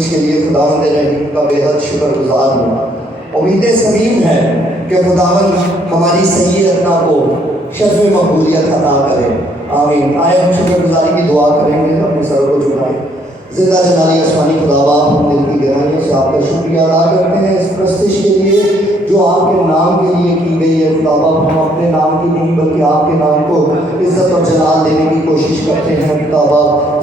बख्शिश के लिए खुदावंद रहीम का बेहद शुक्रगुजार हूँ। उम्मीदें समीम है कि खुदावंद हमारी सहीयतना को शर्फ़ मकबूलियत अता करे। आमीन। आए हम शुक्रगुजारी की दुआ करेंगे, अपने सर को झुकाएं। ज़िंदा जलाली आसमानी खुदावा, हम दिल की गहराइयों से आपका शुक्रिया अदा करते हैं इस प्रस्तिश के लिए जो आपके नाम के लिए की गई है। खुदावा, हम अपने नाम की नहीं बल्कि आपके नाम को इज़्ज़त और जलाल देने की कोशिश करते हैं। खुदावा,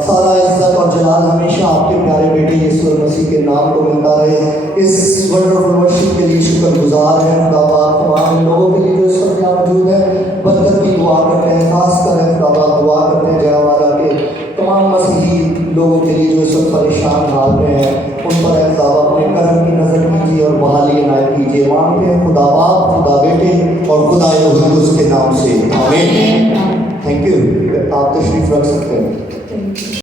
सारा इज़्ज़त और जलाल हमेशा आपके प्यारे बेटे यीशु मसीह के नाम को मिलता रहे। इस वंडरफुल वर्शिप के लिए शुक्रगुजार हैं। खुदावा, तमाम लोगों के लिए जो इस वक्त यहाँ मौजूद है, बरकत की दुआ करते हैं। खास कर खुदावा दुआ करते हैं जयवाला के तमाम मसीही लोगों के लिए जो इस वक्त परेशान हाल में हैं, उन पर खुदावा अपने करम की नज़र कीजिए और बहाली इनायत कीजिए। मांगते हैं खुदा बाप, खुदा बेटे और खुदा के नाम से, आमीन। Thank you. आप तशरीफ रख सकते हैं।